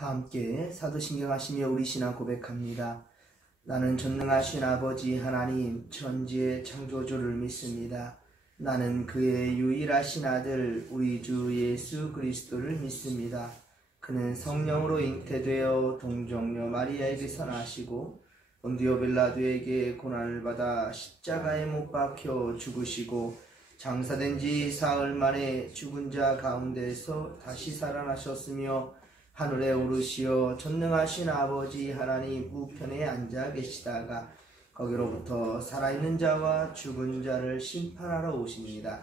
다 함께 사도신경 하시며 우리 신앙 고백합니다. 나는 전능하신 아버지 하나님 천지의 창조주를 믿습니다. 나는 그의 유일하신 아들 우리 주 예수 그리스도를 믿습니다. 그는 성령으로 잉태되어 동정녀 마리아에게서 나시고 본디오 빌라도에게 고난을 받아 십자가에 못 박혀 죽으시고 장사된 지 사흘 만에 죽은 자 가운데서 다시 살아나셨으며 하늘에 오르시어 전능하신 아버지 하나님 우편에 앉아 계시다가 거기로부터 살아있는 자와 죽은 자를 심판하러 오십니다.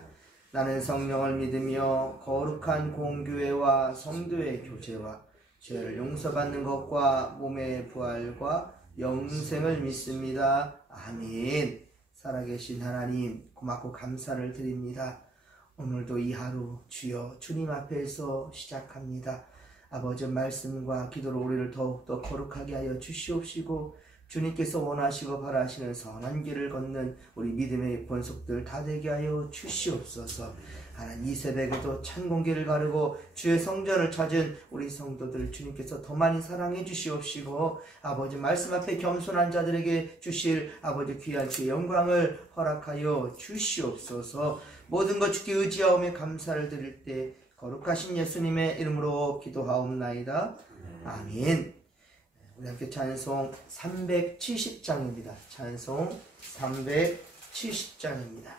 나는 성령을 믿으며 거룩한 공교회와 성도의 교제와 죄를 용서받는 것과 몸의 부활과 영생을 믿습니다. 아멘. 살아계신 하나님 고맙고 감사를 드립니다. 오늘도 이 하루 주여 주님 앞에서 시작합니다. 아버지 말씀과 기도로 우리를 더욱더 거룩하게 하여 주시옵시고 주님께서 원하시고 바라시는 선한 길을 걷는 우리 믿음의 본속들 다 되게 하여 주시옵소서. 하나님 이 새벽에도 찬 공기를 가르고 주의 성전을 찾은 우리 성도들 주님께서 더 많이 사랑해 주시옵시고 아버지 말씀 앞에 겸손한 자들에게 주실 아버지 귀한 주의 영광을 허락하여 주시옵소서. 모든 것 주께 의지하오며 감사를 드릴 때 거룩하신 예수님의 이름으로 기도하옵나이다. 아멘. 우리 함께 찬송 370장입니다. 찬송 370장입니다.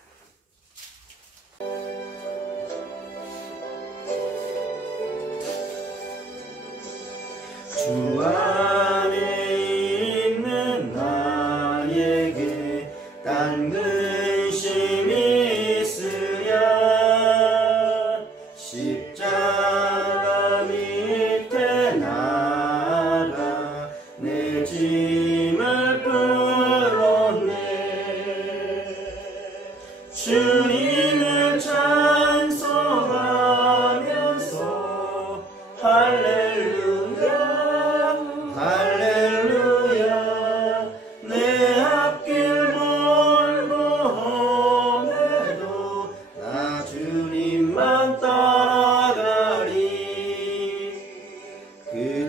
주 안에 있는 나에게 딴 근심이 있으랴 십자가 밑에 나가 내 짐을 풀었네. 주님을 찬송하면서 할렐루야 할렐루야. 내 앞길 멀고 험해도 나 주님만 따라가리. 그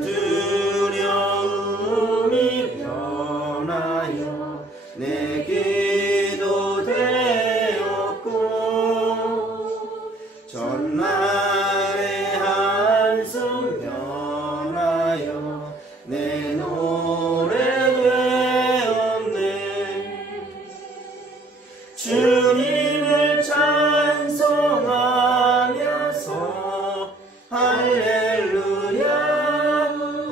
두려움이 변하여 내 기도 되었고 전날의 한숨 변하여 내 노래 되었네. 주님을 찬송하면서 할렐루야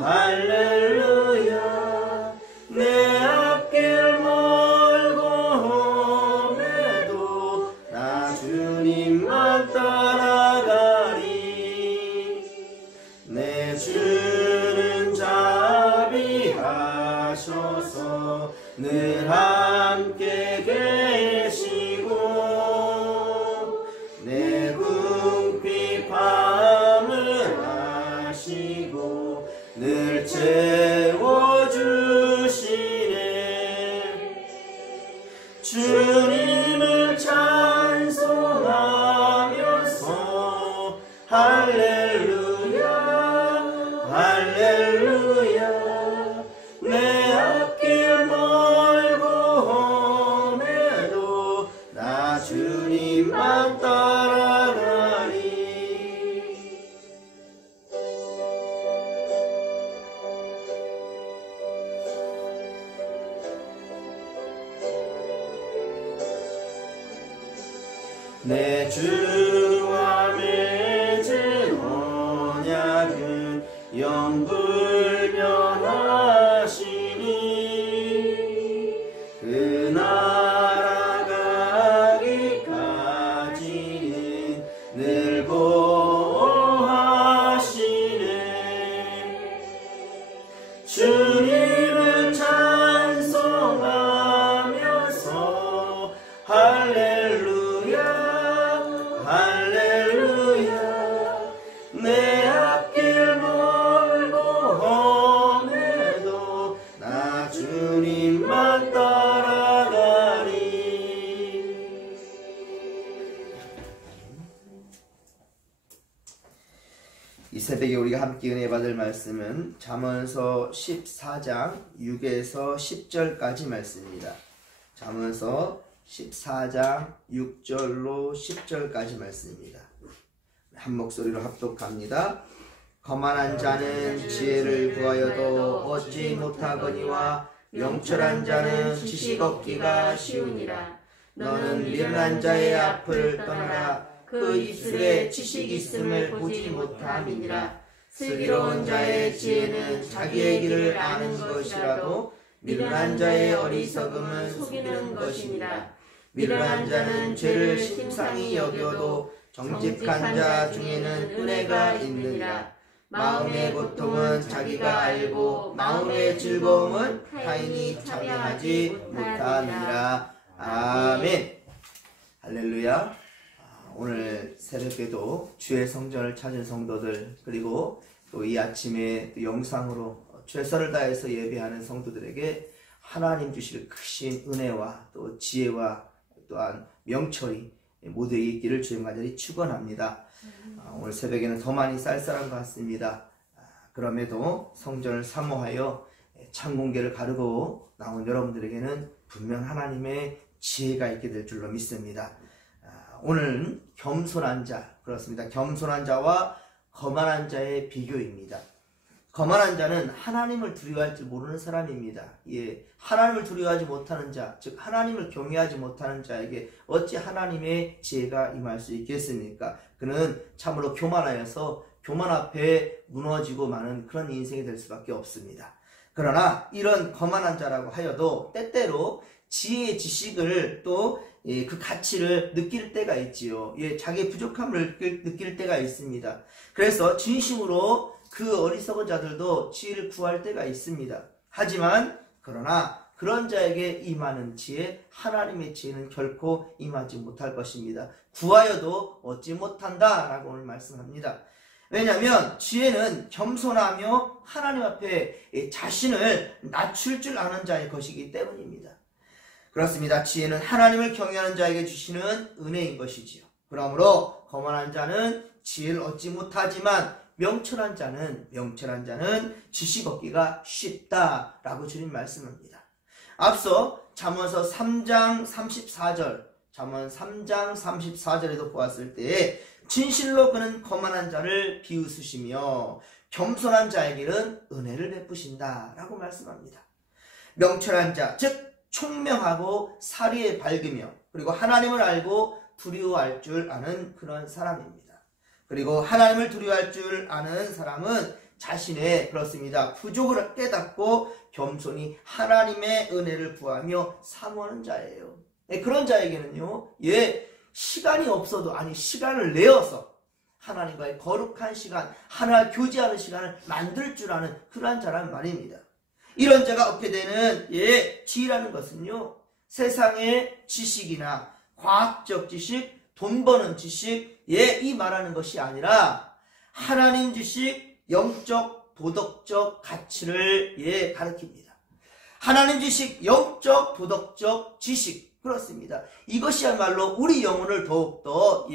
할렐루야. 내 앞길 멀고 험해도 나 주님만 따라가리. 내 주는 자비하셔서 늘 함께 계시고 내 궁핍함을 아시고 늘 채워주시네. 주님을 찬송하면서 할렐루야 할렐루야. 내 앞길 멀고 험해도 나 주님만 따라가리. 내 주와 맺은 언약은 영불변하시니 그 나라 가기까지는 늘 보호하시네. 주님을 찬송하면서 할렐루야 할렐루야. 내 앞길 멀고 우리가 함께 은혜 받을 말씀은 잠언서 14장 6에서 10절까지 말씀입니다. 잠언서 14장 6절로 10절까지 말씀입니다. 한 목소리로 합독합니다. 거만한 자는 지혜를 구하여도 얻지 못하거니와 명철한 자는 지식 얻기가 쉬우니라. 너는 미련한 자의 앞을 떠나라. 그 입술에 지식 있음을 보지 못함이니라. 슬기로운 자의 지혜는 자기의 길을 아는 것이라도 미련한 자의 어리석음은 속이는 것이니라. 미련한 자는 죄를 심상히 여겨도 정직한 자 중에는 은혜가 있느니라. 마음의 고통은 자기가 알고 마음의 즐거움은 타인이 참여하지 못하느니라. 아멘. 할렐루야. 오늘 새벽에도 주의 성전을 찾은 성도들, 그리고 또 이 아침에 또 영상으로 최선을 다해서 예배하는 성도들에게 하나님 주실 크신 은혜와 또 지혜와 또한 명철이 모두에게 있기를 주의 간절히 축원합니다. 오늘 새벽에는 더 많이 쌀쌀한 것 같습니다. 그럼에도 성전을 사모하여 창공계를 가르고 나온 여러분들에게는 분명 하나님의 지혜가 있게 될 줄로 믿습니다. 오늘은 겸손한 자, 그렇습니다. 겸손한 자와 거만한 자의 비교입니다. 거만한 자는 하나님을 두려워할 줄 모르는 사람입니다. 하나님을 두려워하지 못하는 자, 즉 하나님을 경외하지 못하는 자에게 어찌 하나님의 지혜가 임할 수 있겠습니까? 그는 참으로 교만하여서 교만 앞에 무너지고 마는 그런 인생이 될 수밖에 없습니다. 그러나 이런 거만한 자라고 하여도 때때로 지혜의 지식을 또 그 가치를 느낄 때가 있지요. 자기의 부족함을 느낄 때가 있습니다. 그래서 진심으로 그 어리석은 자들도 지혜를 구할 때가 있습니다. 하지만 그러나 그런 자에게 임하는 지혜, 하나님의 지혜는 결코 임하지 못할 것입니다. 구하여도 얻지 못한다 라고 오늘 말씀합니다. 왜냐하면 지혜는 겸손하며 하나님 앞에 자신을 낮출 줄 아는 자의 것이기 때문입니다. 그렇습니다. 지혜는 하나님을 경외하는 자에게 주시는 은혜인 것이지요. 그러므로 거만한 자는 지혜를 얻지 못하지만 명철한 자는 지식 얻기가 쉽다라고 주님 말씀합니다. 앞서 잠언서 3장 34절, 잠언 3장 34절에도 보았을 때에 진실로 그는 거만한 자를 비웃으시며 겸손한 자에게는 은혜를 베푸신다라고 말씀합니다. 명철한 자, 즉 총명하고 사리에 밝으며 그리고 하나님을 알고 두려워할 줄 아는 그런 사람입니다. 그리고 하나님을 두려워할 줄 아는 사람은 자신의 그렇습니다. 부족을 깨닫고 겸손히 하나님의 은혜를 구하며 사모하는 자예요. 그런 자에게는요, 시간이 없어도 시간을 내어서 하나님과의 거룩한 시간, 하나님과 교제하는 시간을 만들 줄 아는 그러한 자란 말입니다. 이런 자가 얻게 되는 지혜라는 것은요, 세상의 지식이나 과학적 지식, 돈 버는 지식, 이 말하는 것이 아니라 하나님 지식, 영적, 도덕적 가치를 가르칩니다. 하나님 지식, 영적, 도덕적 지식, 그렇습니다. 이것이야말로 우리 영혼을 더욱더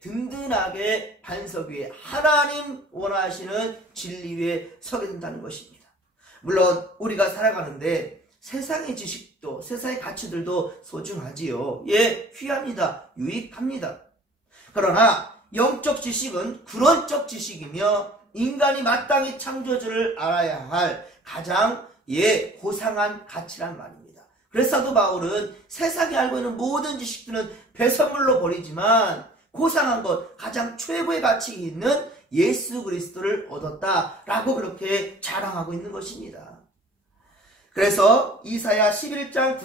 든든하게 반석 위에 하나님 원하시는 진리 위에 서게 된다는 것입니다. 물론 우리가 살아가는데 세상의 지식도 세상의 가치들도 소중하지요. 귀합니다. 유익합니다. 그러나 영적 지식은 구론적 지식이며 인간이 마땅히 창조주를 알아야 할 가장 고상한 가치란 말입니다. 그래서 사도 바울은 세상이 알고 있는 모든 지식들은 배설물로 버리지만 고상한 것, 가장 최고의 가치 있는 예수 그리스도를 얻었다라고 그렇게 자랑하고 있는 것입니다. 그래서 이사야 11장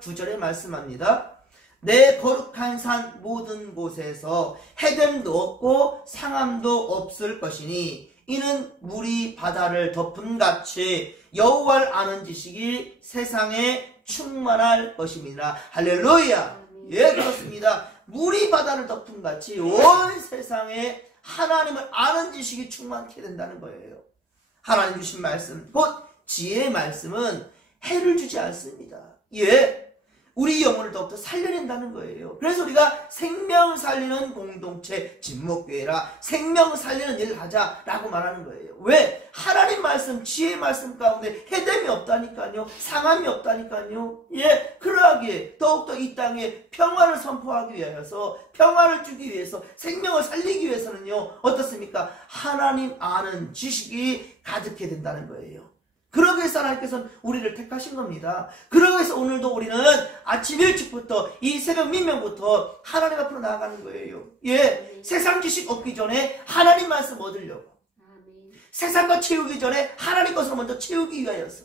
9절에 말씀합니다. 내 거룩한 산 모든 곳에서 해됨도 없고 상함도 없을 것이니 이는 물이 바다를 덮은 같이 여호와를 아는 지식이 세상에 충만할 것입니다. 할렐루야. 그렇습니다. 물이 바다를 덮은 같이 온 세상에 하나님을 아는 지식이 충만케 된다는 거예요. 하나님 주신 말씀, 곧 지혜의 말씀은 해를 주지 않습니다. 우리 영혼을 더욱더 살려낸다는 거예요. 그래서 우리가 생명 살리는 공동체 진목교회라 생명 살리는 일을 하자라고 말하는 거예요. 왜? 하나님 말씀, 지혜의 말씀 가운데 해됨이 없다니까요. 상함이 없다니까요. 예, 그러하기에 더욱더 이 땅에 평화를 선포하기 위하여서, 평화를 주기 위해서, 생명을 살리기 위해서는요, 어떻습니까? 하나님 아는 지식이 가득해야 된다는 거예요. 그러기 위해서 하나님께서는 우리를 택하신 겁니다. 그러기 위해서 오늘도 우리는 아침 일찍부터 이 새벽 민명부터 하나님 앞으로 나아가는 거예요. 예, 세상 지식 얻기 전에 하나님 말씀 얻으려고. 세상 것 채우기 전에 하나님 것으로 먼저 채우기 위하여서.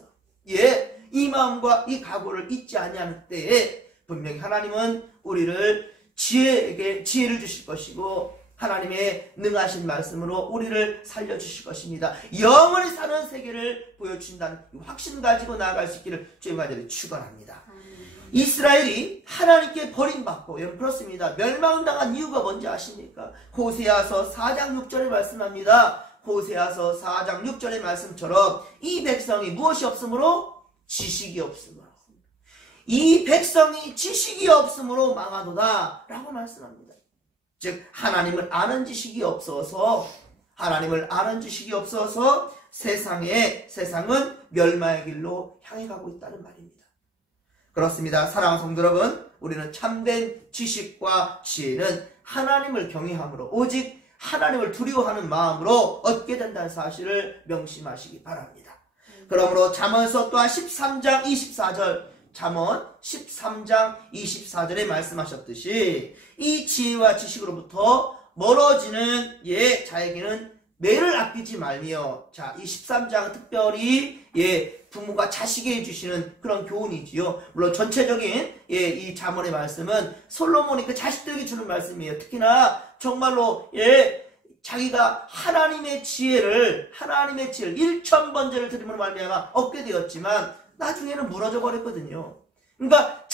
예, 이 마음과 이 각오를 잊지 아니하는 때에 분명히 하나님은 우리를 지혜를 주실 것이고 하나님의 능하신 말씀으로 우리를 살려주실 것입니다. 영원히 사는 세계를 보여주신다는 확신 가지고 나아갈 수 있기를 주님과 저를 축원합니다. 이스라엘이 하나님께 버림받고, 그렇습니다. 멸망당한 이유가 뭔지 아십니까? 호세아서 4장 6절에 말씀합니다. 호세아서 4장 6절의 말씀처럼 이 백성이 무엇이 없으므로? 지식이 없으므로. 이 백성이 지식이 없으므로 망하도다 라고 말씀합니다. 즉 하나님을 아는 지식이 없어서, 하나님을 아는 지식이 없어서 세상은 멸망의 길로 향해 가고 있다는 말입니다. 그렇습니다. 사랑하는 성도 여러분, 우리는 참된 지식과 지혜는 하나님을 경외함으로, 오직 하나님을 두려워하는 마음으로 얻게 된다는 사실을 명심하시기 바랍니다. 그러므로 잠언서 또한 13장 24절, 잠언 13장 24절에 말씀하셨듯이 이 지혜와 지식으로부터 멀어지는 자에게는 매를 아끼지 말며, 자, 이 13장은 특별히 부모가 자식에게 주시는 그런 교훈이지요. 물론 전체적인 이 잠언의 말씀은 솔로몬이 그 자식들에게 주는 말씀이에요. 특히나 정말로 자기가 하나님의 지혜를 1000번제를 드림으로 말미암아 얻게 되었지만 나중에는 무너져 버렸거든요. 그러니까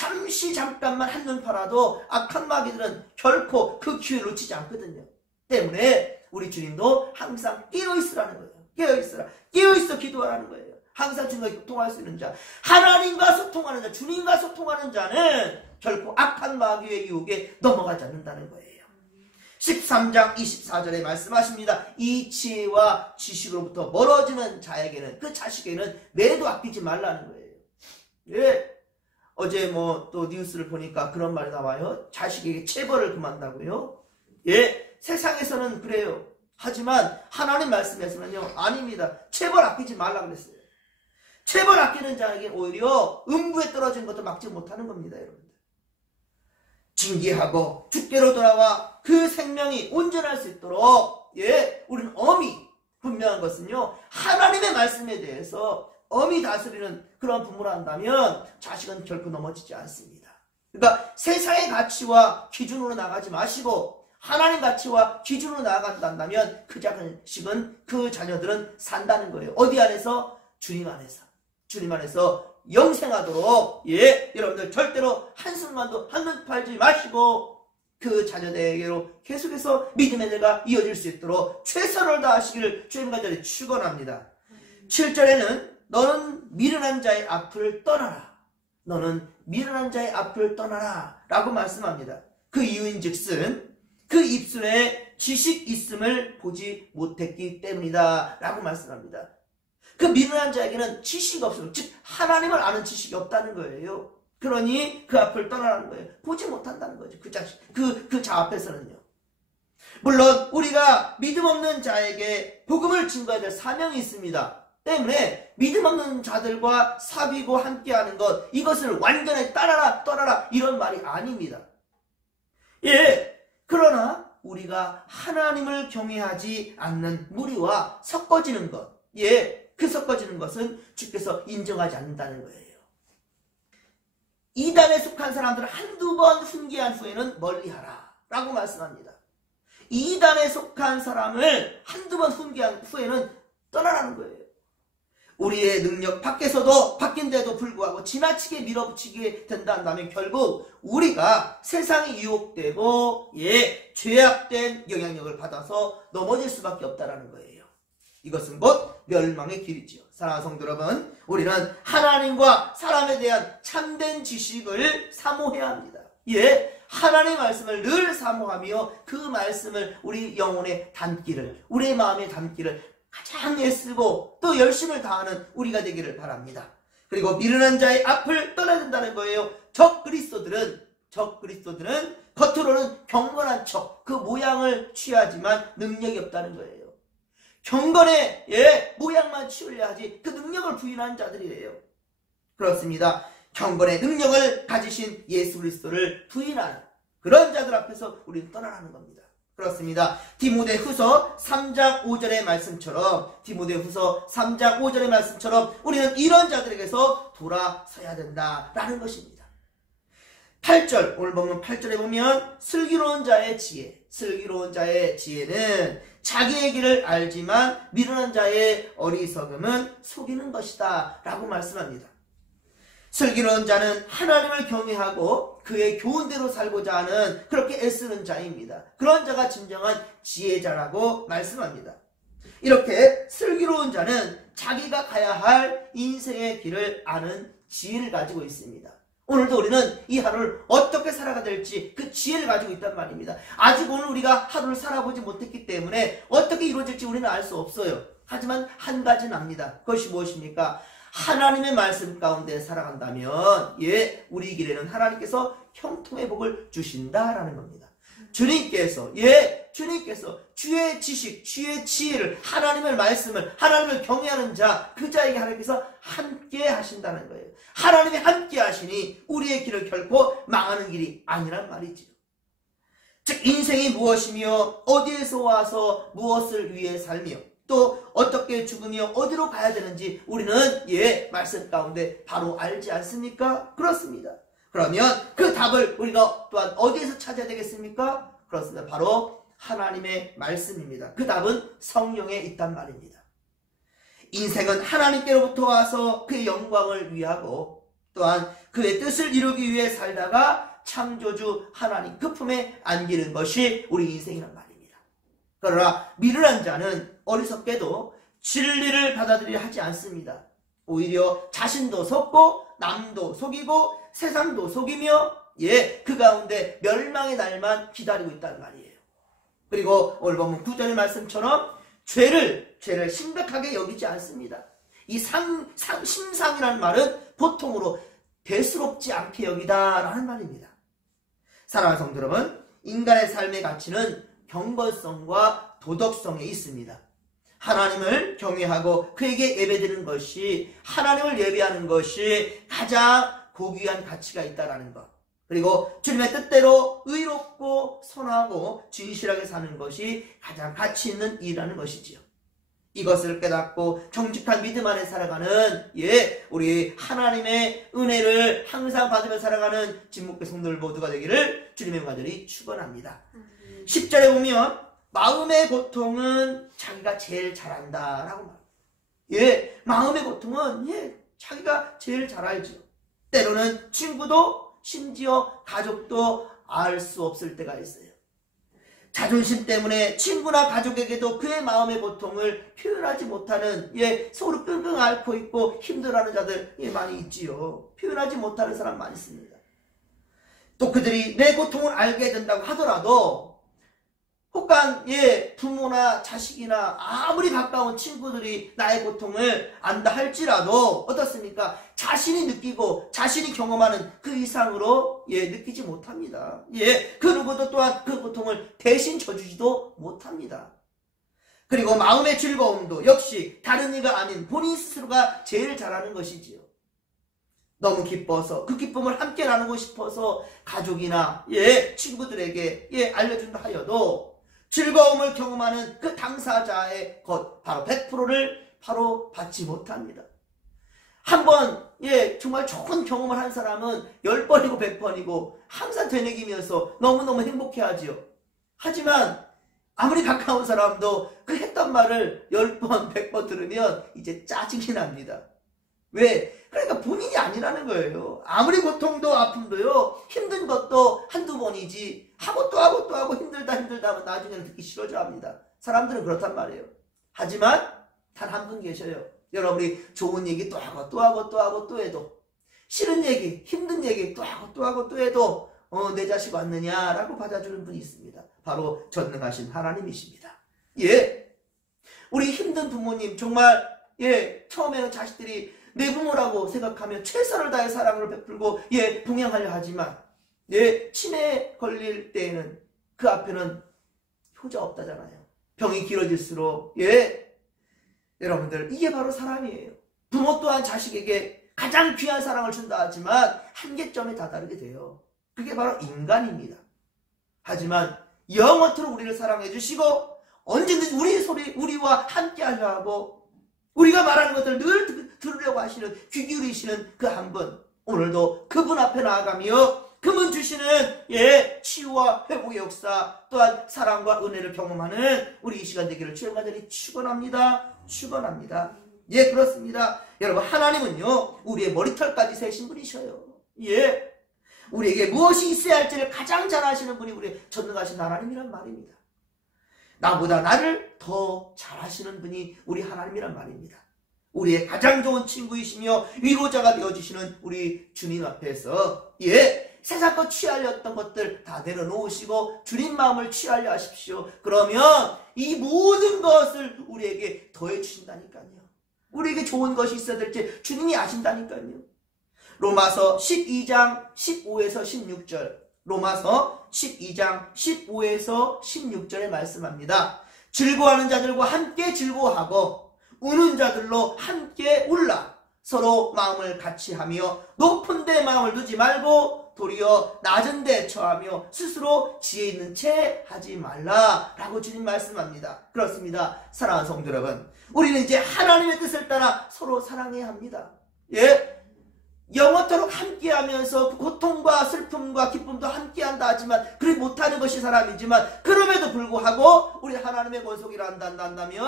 잠깐만 한눈 팔아도 악한 마귀들은 결코 그 기회를 놓치지 않거든요. 때문에 우리 주님도 항상 깨어있으라는 거예요. 깨어있어 기도하라는 거예요. 항상 주님과 소통할 수 있는 자, 하나님과 소통하는 자, 주님과 소통하는 자는 결코 악한 마귀의 유혹에 넘어가지 않는다는 거예요. 13장 24절에 말씀하십니다. 이 지혜와 지식으로부터 멀어지는 자에게는, 그 자식에게는 매도 아끼지 말라는 거예요. 예. 어제 또 뉴스를 보니까 그런 말이 나와요. 자식에게 체벌을 금한다고요. 예. 세상에서는 그래요. 하지만 하나님 말씀에서는요, 아닙니다. 체벌 아끼지 말라 그랬어요. 체벌 아끼는 자에게 오히려 음부에 떨어진 것도 막지 못하는 겁니다, 여러분들. 징계하고 주께로 돌아와 그 생명이 온전할 수 있도록, 우리는 엄히 분명한 것은요, 하나님의 말씀에 대해서 엄히 다스리는 그런 부모를 한다면 자식은 결코 넘어지지 않습니다. 그러니까 세상의 가치와 기준으로 나가지 마시고 하나님 가치와 기준으로 나아간다면 그 자식은, 그 자녀들은 산다는 거예요. 어디 안에서? 주님 안에서. 주님 안에서 영생하도록, 여러분들 절대로 한순간도 한눈 팔지 마시고 그 자녀들에게로 계속해서 믿음의 대가 이어질 수 있도록 최선을 다하시기를 주님과 저를 축원합니다. 7절에는 너는 미련한 자의 앞을 떠나라. 너는 미련한 자의 앞을 떠나라 라고 말씀합니다. 그 이유인즉슨 그 입술에 지식 있음을 보지 못했기 때문이다 라고 말씀합니다. 그 미련한 자에게는 지식이 없어요. 즉 하나님을 아는 지식이 없다는 거예요. 그러니 그 앞을 떠나라는 거예요. 보지 못한다는 거죠. 그 자 앞에서는요. 물론 우리가 믿음 없는 자에게 복음을 증거해야 될 사명이 있습니다. 때문에 믿음 없는 자들과 사귀고 함께하는 것, 이것을 완전히 따라라 떠나라 이런 말이 아닙니다. 그러나 우리가 하나님을 경외하지 않는 무리와 섞어지는 것, 그 섞어지는 것은 주께서 인정하지 않는다는 거예요. 이단에 속한 사람들을 한두 번 훈계한 후에는 멀리하라 라고 말씀합니다. 이단에 속한 사람을 한두 번 훈계한 후에는 떠나라는 거예요. 우리의 능력 밖에서도 바뀐데도 불구하고 지나치게 밀어붙이게 된다면 결국 우리가 세상에 유혹되고 죄악된 영향력을 받아서 넘어질 수밖에 없다라는 거예요. 이것은 곧 멸망의 길이지요. 사랑하는 성도 여러분, 우리는 하나님과 사람에 대한 참된 지식을 사모해야 합니다. 예, 하나님의 말씀을 늘 사모하며 그 말씀을 우리 영혼에 담기를, 우리의 마음에 담기를 가장 애쓰고 또 열심을 다하는 우리가 되기를 바랍니다. 그리고 미련한 자의 앞을 떠나야 된다는 거예요. 적 그리스도들은 겉으로는 경건한 척, 그 모양을 취하지만 능력이 없다는 거예요. 경건의 모양만 취하려 하지 그 능력을 부인한 자들이에요. 그렇습니다. 경건의 능력을 가지신 예수 그리스도를 부인하는 그런 자들 앞에서 우리는 떠나라는 겁니다. 그렇습니다. 디모데후서 3장 5절의 말씀처럼 우리는 이런 자들에게서 돌아서야 된다라는 것입니다. 8절, 오늘 보면 8절에 보면 슬기로운 자의 지혜는 자기의 길을 알지만 미련한 자의 어리석음은 속이는 것이다 라고 말씀합니다. 슬기로운 자는 하나님을 경외하고 그의 교훈대로 살고자 하는 그렇게 애쓰는 자입니다. 그런 자가 진정한 지혜자라고 말씀합니다. 이렇게 슬기로운 자는 자기가 가야 할 인생의 길을 아는 지혜를 가지고 있습니다. 오늘도 우리는 이 하루를 어떻게 살아가야 될지 그 지혜를 가지고 있단 말입니다. 아직 오늘 우리가 하루를 살아보지 못했기 때문에 어떻게 이루어질지 우리는 알 수 없어요. 하지만 한 가지는 압니다. 그것이 무엇입니까? 하나님의 말씀 가운데 살아간다면 우리 길에는 하나님께서 형통의 복을 주신다라는 겁니다. 주님께서 주의 지식, 주의 지혜를, 하나님의 말씀을, 하나님을 경외하는 자, 그 자에게 하나님께서 함께 하신다는 거예요. 하나님이 함께 하시니 우리의 길을 결코 망하는 길이 아니란 말이지요. 즉 인생이 무엇이며 어디에서 와서 무엇을 위해 살며 또 어떻게 죽으며 어디로 가야 되는지 우리는 말씀 가운데 바로 알지 않습니까? 그렇습니다. 그러면 그 답을 우리가 또한 어디에서 찾아야 되겠습니까? 그렇습니다. 바로 하나님의 말씀입니다. 그 답은 성령에 있단 말입니다. 인생은 하나님께로부터 와서 그의 영광을 위하고 또한 그의 뜻을 이루기 위해 살다가 창조주 하나님 그 품에 안기는 것이 우리 인생이란 말입니다. 그러나 미련한 자는 어리석게도 진리를 받아들이려 하지 않습니다. 오히려 자신도 속고 남도 속이고 세상도 속이며 그 가운데 멸망의 날만 기다리고 있다는 말이에요. 그리고 오늘 보면 9절의 말씀처럼 죄를 심각하게 여기지 않습니다. 이 심상이라는 말은 보통으로 대수롭지 않게 여기다라는 말입니다. 사랑하는 성도 여러분, 인간의 삶의 가치는 경건성과 도덕성에 있습니다. 하나님을 경외하고 그에게 예배드리는 것이, 하나님을 예배하는 것이 가장 고귀한 가치가 있다라는 것. 그리고 주님의 뜻대로 의롭고 선하고 진실하게 사는 것이 가장 가치 있는 일이라는 것이지요. 이것을 깨닫고 정직한 믿음 안에 살아가는 우리 하나님의 은혜를 항상 받으며 살아가는 진목교 성도들 모두가 되기를 주님의 간절히 축원합니다. 10절에 보면 마음의 고통은 자기가 제일 잘한다라고 말합니다. 마음의 고통은 자기가 제일 잘 알죠. 때로는 친구도 심지어 가족도 알 수 없을 때가 있어요. 자존심 때문에 친구나 가족에게도 그의 마음의 고통을 표현하지 못하는 서로 끙끙 앓고 있고 힘들어하는 자들 많이 있지요. 표현하지 못하는 사람 많이 있습니다. 또 그들이 내 고통을 알게 된다고 하더라도 혹간 부모나 자식이나 아무리 가까운 친구들이 나의 고통을 안다 할지라도 어떻습니까? 자신이 느끼고 자신이 경험하는 그 이상으로 느끼지 못합니다. 그 누구도 또한 그 고통을 대신 져주지도 못합니다. 그리고 마음의 즐거움도 역시 다른 이가 아닌 본인 스스로가 제일 잘하는 것이지요. 너무 기뻐서 그 기쁨을 함께 나누고 싶어서 가족이나 친구들에게 알려준다 하여도 즐거움을 경험하는 그 당사자의 것 바로 100%를 바로 받지 못합니다. 한번 정말 좋은 경험을 한 사람은 10번이고 100번이고 항상 되뇌기면서 너무너무 행복해하지요. 하지만 아무리 가까운 사람도 그 했던 말을 10번 100번 들으면 이제 짜증이 납니다. 왜? 그러니까 본인이 아니라는 거예요. 아무리 고통도 아픔도요, 힘든 것도 한두 번이지 하고 또 힘들다 하면 나중에는 듣기 싫어져 합니다. 사람들은 그렇단 말이에요. 하지만 단 한 분 계셔요. 여러분이 좋은 얘기 또 하고 또 하고 또 하고 또 해도, 싫은 얘기, 힘든 얘기 또 하고 또 하고 또 해도 내 자식 왔느냐라고 받아주는 분이 있습니다. 바로 전능하신 하나님이십니다. 예, 우리 힘든 부모님 정말 처음에는 자식들이 내 부모라고 생각하며 최선을 다해 사랑을 베풀고 동행하려 하지만 치매에 걸릴 때에는 그 앞에는 효자 없다잖아요. 병이 길어질수록 여러분들, 이게 바로 사람이에요. 부모 또한 자식에게 가장 귀한 사랑을 준다 하지만 한계점에 다다르게 돼요. 그게 바로 인간입니다. 하지만 영원토록 우리를 사랑해 주시고 언제든지 우리와 함께 하려 하고 우리가 말하는 것들을 늘 들으려고 하시는, 귀 기울이시는 그 한 분, 오늘도 그분 앞에 나아가며 그분 주시는 치유와 회복의 역사 또한 사랑과 은혜를 경험하는 우리 이 시간 되기를 주의 간절히 축원합니다. 그렇습니다. 여러분, 하나님은요 우리의 머리털까지 세신 분이셔요. 우리에게 무엇이 있어야 할지를 가장 잘 아시는 분이 우리 전능하신 하나님이란 말입니다. 나보다 나를 더 잘 아시는 분이 우리 하나님이란 말입니다. 우리의 가장 좋은 친구이시며 위로자가 되어주시는 우리 주님 앞에서 세상껏 취하려 했던 것들 다 내려놓으시고 주님 마음을 취하려 하십시오. 그러면 이 모든 것을 우리에게 더해 주신다니까요. 우리에게 좋은 것이 있어야 될지 주님이 아신다니까요. 로마서 12장 15에서 16절, 로마서 12장 15에서 16절에 말씀합니다. 즐거워하는 자들과 함께 즐거워하고 우는 자들로 함께 울라. 서로 마음을 같이 하며 높은 데 마음을 두지 말고 도리어 낮은 데 처하며 스스로 지혜 있는 채 하지 말라 라고 주님 말씀합니다. 그렇습니다. 사랑하는 성도 여러분, 우리는 이제 하나님의 뜻을 따라 서로 사랑해야 합니다. 영원토록 함께하면서 고통과 슬픔과 기쁨도 함께한다 하지만 그리 못하는 것이 사람이지만 그럼에도 불구하고 우리 하나님의 권속이라 한다면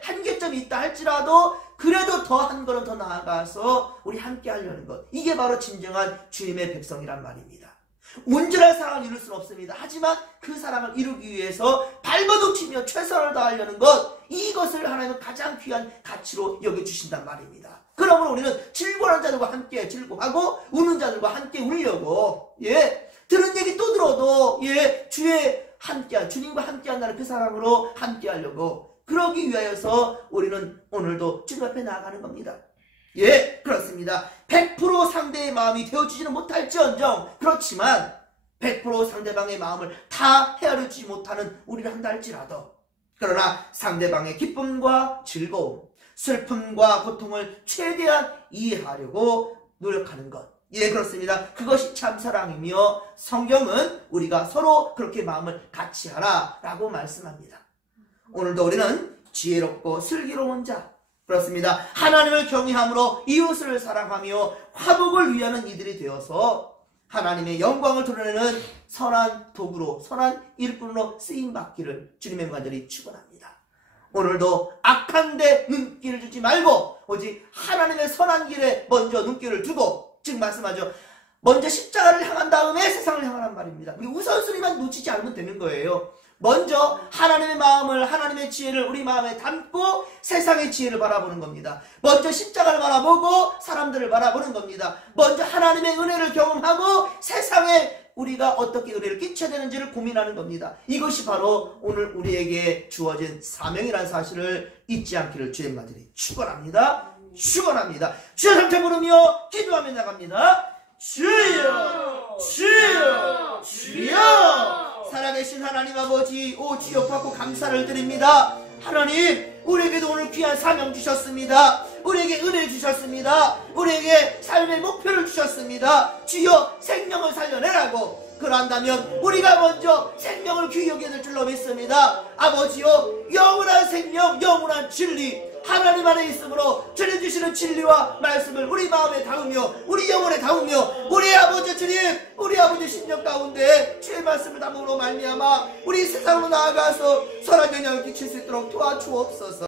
한계점이 있다 할지라도 그래도 더 한 걸음 더 나아가서 우리 함께하려는 것, 이게 바로 진정한 주님의 백성이란 말입니다. 온전한 사랑을 이룰 수는 없습니다. 하지만 그 사랑을 이루기 위해서 발버둥치며 최선을 다하려는 것, 이것을 하나님은 가장 귀한 가치로 여겨주신단 말입니다. 그러므로 우리는 즐거워하는 자들과 함께 즐거워하고 우는 자들과 함께 울려고 들은 얘기 또 들어도 주님과 함께한다는 그 사랑으로 함께하려고, 그러기 위하여서 우리는 오늘도 주님 앞에 나아가는 겁니다. 그렇습니다. 100% 상대의 마음이 되어주지는 못할지언정, 그렇지만 100% 상대방의 마음을 다 헤아려주지 못하는 우리를 한다 할지라도, 그러나 상대방의 기쁨과 즐거움, 슬픔과 고통을 최대한 이해하려고 노력하는 것, 그렇습니다. 그것이 참 사랑이며 성경은 우리가 서로 그렇게 마음을 같이 하라 라고 말씀합니다. 오늘도 우리는 지혜롭고 슬기로운 자, 그렇습니다. 하나님을 경외함으로 이웃을 사랑하며 화목을 위하는 이들이 되어서 하나님의 영광을 드러내는 선한 도구로, 선한 일꾼으로 쓰임받기를 주님의 간절히 축원합니다. 오늘도 악한 데 눈길을 주지 말고 오직 하나님의 선한 길에 먼저 눈길을 두고, 즉 말씀하죠. 먼저 십자가를 향한 다음에 세상을 향하란 말입니다. 우선순위만 놓치지 않으면 되는 거예요. 먼저 하나님의 마음을, 하나님의 지혜를 우리 마음에 담고 세상의 지혜를 바라보는 겁니다. 먼저 십자가를 바라보고 사람들을 바라보는 겁니다. 먼저 하나님의 은혜를 경험하고 세상에 우리가 어떻게 은혜를 끼쳐야 되는지를 고민하는 겁니다. 이것이 바로 오늘 우리에게 주어진 사명이라는 사실을 잊지 않기를 주의 간절히 축원합니다. 주여 삼창 부르며 기도하며 나갑니다. 주여, 주여, 주여. 살아계신 하나님 아버지, 주여 받고 감사를 드립니다. 하나님, 우리에게도 오늘 귀한 사명 주셨습니다. 우리에게 은혜 주셨습니다. 우리에게 삶의 목표를 주셨습니다. 주여, 생명을 살려내라고. 그런다면 우리가 먼저 생명을 귀히 여겨야 될 줄로 믿습니다. 아버지여, 영원한 생명, 영원한 진리, 하나님 안에 있으므로 전해주시는 진리와 말씀을 우리 마음에 담으며 우리 영혼에 담으며 우리 아버지 주님, 우리 아버지 심령 가운데 주의 말씀을 담음으로 말미암아 우리 세상으로 나아가서 선한 영향을 끼칠 수 있도록 도와주옵소서.